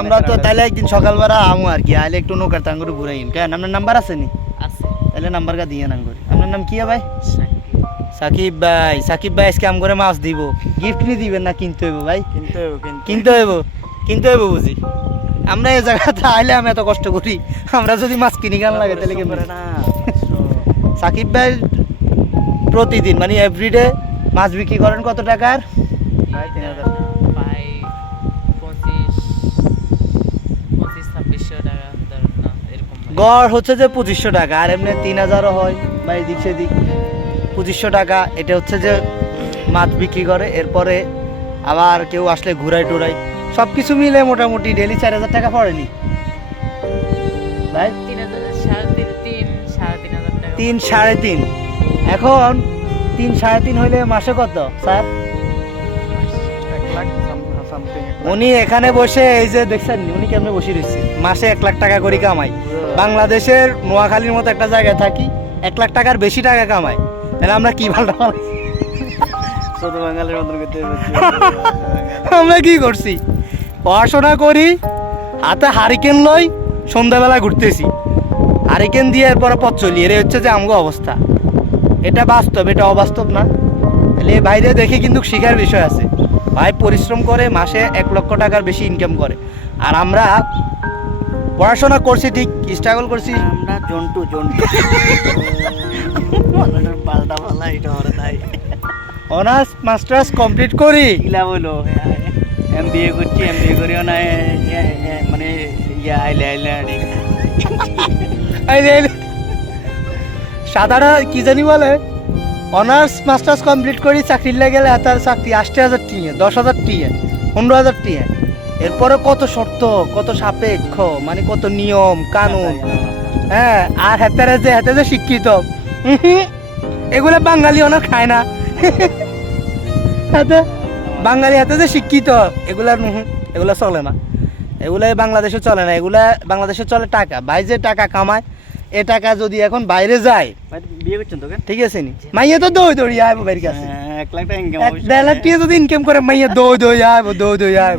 আমরা তো তাহলে একদিন সকালবেলা আমু আর কি আইলে একটু নৌকার টাঙ্গুর ঘুরাইন কেন আপনার নাম্বার আছে নি? তাহলে নাম্বারটা দিয়ে নাঙ্গুর। আপনার নাম কি ভাই? সাকিব ভাই। সাকিব ভাই আজকে আম করে মাছ দিব, গিফট নি দিবেন না কিনতে হইব ভাই? কিনতে হইব বুঝি। আমরা এই জায়গাতে আইলে আমি এত কষ্ট করি, আমরা যদি মাছ কিনি গান লাগে তাহলে কেমন না? সাকিব ভাই প্রতিদিন মানে এভরিডে মাছ বিক্রি করেন কত টাকার? গড় হচ্ছে যে 2500 টাকা, আর এমনি 3000ও হয় বা এদিক সেদিক 2500 টাকা। এটা হচ্ছে যে মাছ বিক্রি করে, এরপরে আবার কেউ আসলে ঘুরাই টুরাই সব কিছু মিলে মোটামুটি ডেলি 4000 টাকা পড়েনি ভাই? 3 3.5। এখন 3 3.5 হইলে মাসে কত স্যার? উনি এখানে বসে এই যে দেখছেন উনি কেমনে বসে রয়েছে, মাসে 1 লাখ টাকা করে কামাই। বাংলাদেশের নোয়াখালীর মতো একটা জায়গায় থাকি, 1 লাখ টাকার বেশি টাকা কামাই। তাহলে আমরা কি ভালো আমরা কি করছি? পড়াশোনা করি, হাতে হারিকেন লই, সন্ধ্যাবেলা ঘুরতেছি, হারিকেন দিয়ে এরপরে পথ চলি। এর হচ্ছে যে আমগো অবস্থা। এটা বাস্তব, এটা অবাস্তব না। তাহলে বাইরে দেখে কিন্তু শিখার বিষয় আছে। ভাই পরিশ্রম করে মাসে 1 লক্ষ টাকার বেশি ইনকাম করে, আর আমরা পড়াশোনা করছি ঠিক, স্ট্রাগল করছি। আমরা জন্টু পাল্টা পাল্লা এটা হরে তাই অনার্স মাস্টার্স কমপ্লিট করি কিলা বলো, এমবিএ করছি, এমবিএ করিও না মানে আইলে সাদারা কি জানি বলে, অনার্স মাস্টার্স কমপ্লিট করি চাকরি লেগে গেলে তার চাকরি 80,000 টিয়া, 10,000 টিয়া, 15,000 টিয়া। এরপরে কত শর্ত, কত সাপেক্ষ, মানে কত নিয়ম কানুন। হ্যাঁ, আর হাতে যে শিক্ষিত এগুলা বাঙালি অনেক খায় না। বাঙালি হাতে যে শিক্ষিত এগুলা চলে না, এগুলা বাংলাদেশে চলে না। এগুলা বাংলাদেশে চলে টাকা। ভাই যে টাকা কামায়, এ টাকা যদি এখন বাইরে যায়, বিয়ে করছেন তো ঠিক আছে নি, মাইয়া তো দৌড় দৌড়ি আইব বাইরের কাছে। 1 লাখ টাকা ইনকাম, 1.5 লাখ টাকা যদি ইনকাম করে মাইয়া দৌড় দৌড়ি আইব।